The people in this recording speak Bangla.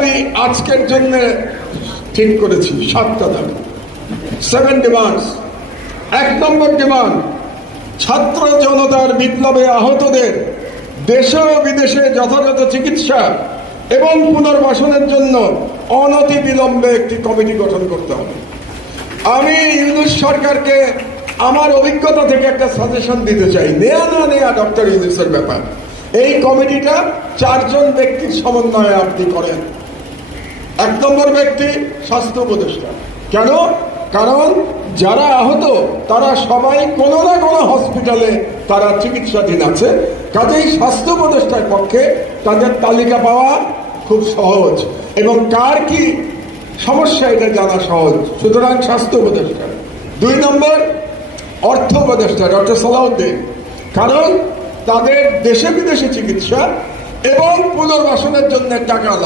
দাবি আজকের জন্য ঠিক করেছি, 7টা দাবি, 7 ডিমান্ডস। 1 নম্বর ডিমান্ড, ছাত্র জনতার বিপ্লবে আহতদের দেশে ও বিদেশে যথাযথ চিকিৎসা এবং পুনর্বাসনের জন্য অনতি বিলম্বে একটি কমিটি গঠন করতে হবে। আমি ইউনূস সরকারকে আমার অভিজ্ঞতা থেকে একটা সাজেশন দিতে চাই, নেয়া না নেয়া ডক্টর ইউনূসের ব্যাপার। এই কমিটিটা 4 জন ব্যক্তির সমন্বয়ে আপনি করেন। 1 নম্বর ব্যক্তি স্বাস্থ্য উপদেষ্টা। কেন? কারণ যারা আহত তারা সবাই কোনো না কোনো হসপিটালে তারা চিকিৎসাধীন আছে, কাজেই স্বাস্থ্য উপদেষ্টার পক্ষে তাদের তালিকা পাওয়া খুব সহজ এবং কার কি সমস্যা এটা জানা সহজ, সুতরাং স্বাস্থ্য উপদেষ্টা। 2 নম্বর অর্থ উপদেষ্টা ডক্টর সালাউদ্দিন, কারণ তাদের দেশে বিদেশে চিকিৎসা এবং পুনর্বাসনের জন্য টাকা লাগে।